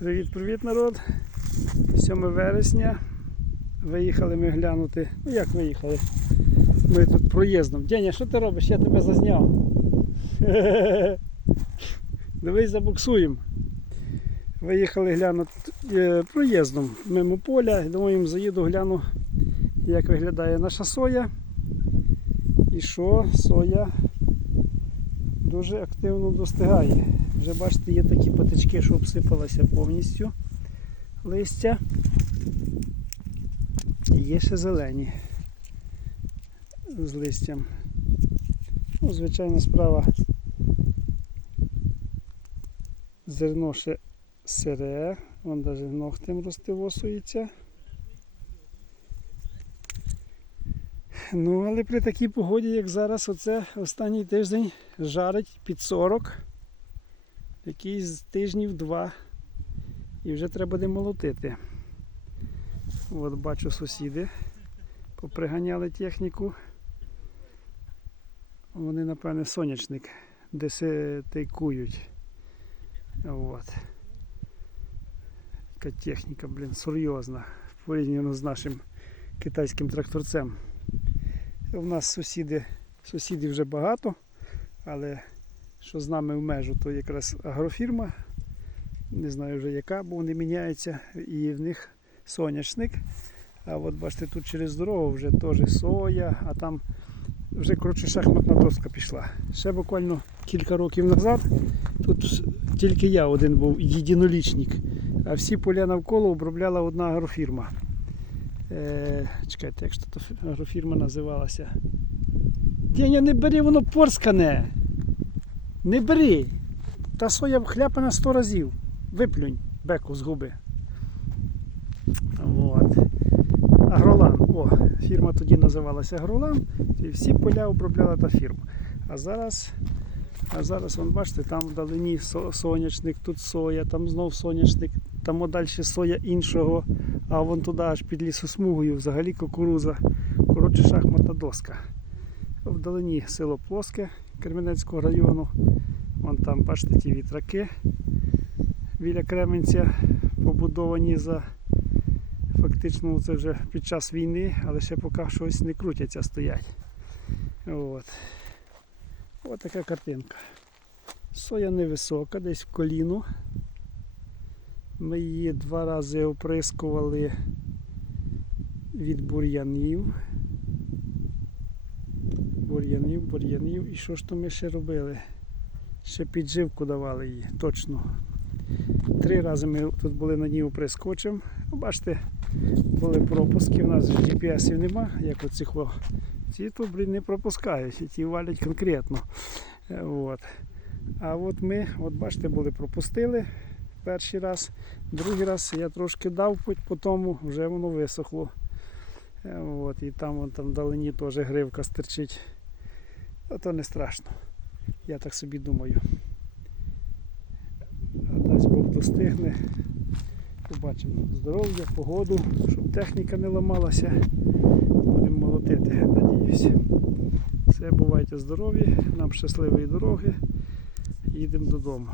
Привіт-привіт, народ! 7 вересня. Виїхали ми глянути. Ну як виїхали? Ми тут проїздом. Деня, що ти робиш? Я тебе зазняв. Дивись, забуксуємо. Виїхали глянути е, проїздом мимо поля. Думаю, заїду, гляну, як виглядає наша соя. І що соя дуже активно достигає. Вже бачите, є такі патички, що обсипалися повністю листя. Є ще зелені з листям. Ну, звичайна справа. Зерно ще сире, вон навіть ногтем розтивосується. Ну, але при такій погоді, як зараз, оце останній тиждень жарить під 40 якийсь тижнів два. І вже треба буде молотити. От бачу сусіди. Поприганяли техніку. Вони, напевне, сонячник десь е. От. Яка техніка, блін, серйозна. Порівняно з нашим китайським тракторцем. У нас сусіди, сусідів вже багато, але що з нами в межу, то якраз агрофірма. Не знаю вже яка, бо вони міняються і в них соняшник. А от бачите, тут через дорогу вже теж соя, а там вже коротше шахматна доска пішла. Ще буквально кілька років назад тут тільки я один був єдинолічник, а всі поля навколо обробляла одна агрофірма. Е, чекайте, як ж то агрофірма називалася. Деня, не бери, воно порскане. Не бери. Та соя хляпана сто разів. Виплюнь беку з губи. От. Агролан. О, фірма тоді називалася Агролан. І всі поля обробляла та фірма. А зараз, а зараз, вон, бачите, там вдалині со- соняшник, тут соя, там знов соняшник, там далі соя іншого, а вон туди аж під лісосмугою взагалі кукуруза. Коротше, шахматна доска. Вдалині село Плоске Кременецького району. Вон там, бачите, ті вітраки біля Кременця побудовані за фактично це вже під час війни, але ще поки щось не крутяться, стоять. От. От така картинка. Соя невисока, десь в коліну. Ми її два рази оприскували від бур'янів. Бур'янів, бур'янів. І що ж то ми ще робили? Ще підживку давали їй, точно. Три рази ми тут були на ній оприскочем. Ну, Бачите, були пропуски, у нас GPS-ів нема, як оцих Ці тут, блін, не пропускають, ті валять конкретно. Е, От. А от ми, от бачите, були пропустили перший раз, другий раз я трошки дав, по тому вже воно висохло. Е, От, і там, вон, там вдалині теж гривка стерчить. А то не страшно. Я так собі думаю. Дасть Бог достигне. Побачимо здоров'я, погоду, щоб техніка не ламалася. Будемо молотити, надіюсь. Все, бувайте здорові, нам щасливої дороги. Їдемо додому.